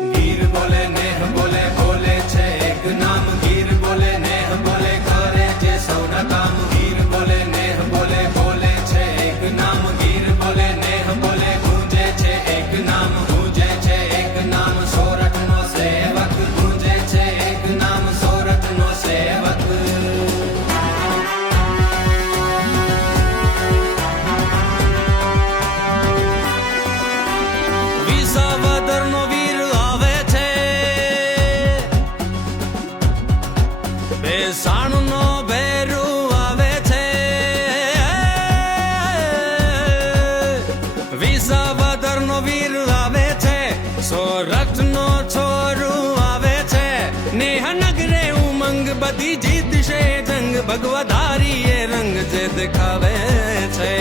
ગીર બોલે નેહ બોલે બોલે છે એક નામ ગીર બોલે નેહ બોલે કરે જે સૌના કામ ગીર બોલે નેહ બોલે બોલે છે એક નામ ગીર બોલે નેહ બોલે ગુંજે છે એક નામ ગુંજે છે એક નામ સોરઠનો સેવક ગુંજે છે એક નામ સોરઠનો સેવક વિસાવદરનો વીર આવે છે બેસાણનો ભેરુ આવે છે વિસાવદરનો વીર આવે છે સોરઠનો છોરું આવે છે નેહ નગરે ઉમંગ બધી જીત છે જંગ ભગવધારી એ રંગ જે દેખાવે છે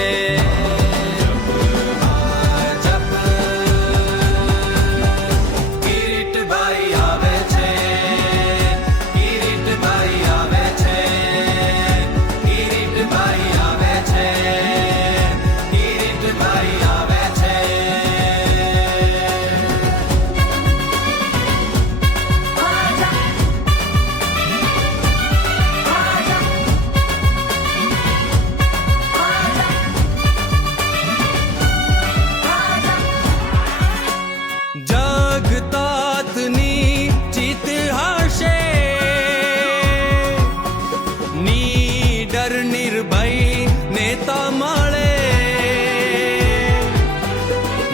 જગતાતની જીત હશે નીડર નિર્ભય નેતા મળે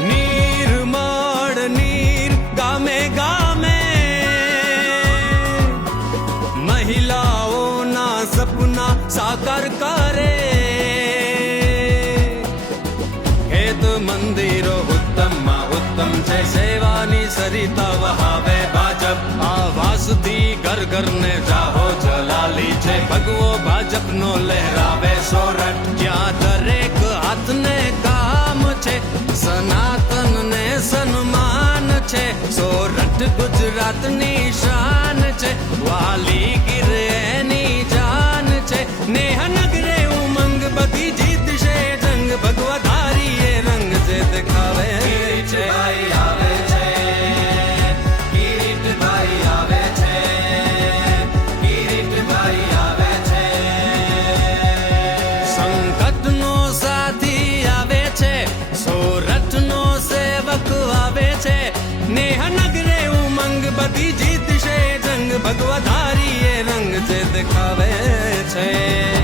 નિર્મળ નીર ગામે ગામે મહિલાઓના સપના સાકાર કરે ખેત મંદિરો ઉત્તમમાં ઉત્તમ છે સેવાની સરિતા વહાવે ભાજપ આવાસથી ઘર ઘરને જાહો જલાલી છે ભગવો ભાજપનો લહેરાવે સોરઠ જ્યાં દરેક હાથને કામ છે સનાતનને સન્માન છે સોરઠ ગુજરાતની શાન છે વાલી ગીર એની જાન છે નેહ નગરે ઉમંગ બધી જીત છે જંગ ભગવધારી એ રંગ જે દેખાવે છે આવે છે કિરીટભાઈ આવે છે કિરીટભાઈ આવે છે સંકટનો સાથી આવે છે સોરઠનો સેવક આવે છે નેહ નગરે ઉમંગ બધી જીત છે જંગ ભગવધારી એ રંગ જે દેખાવે છે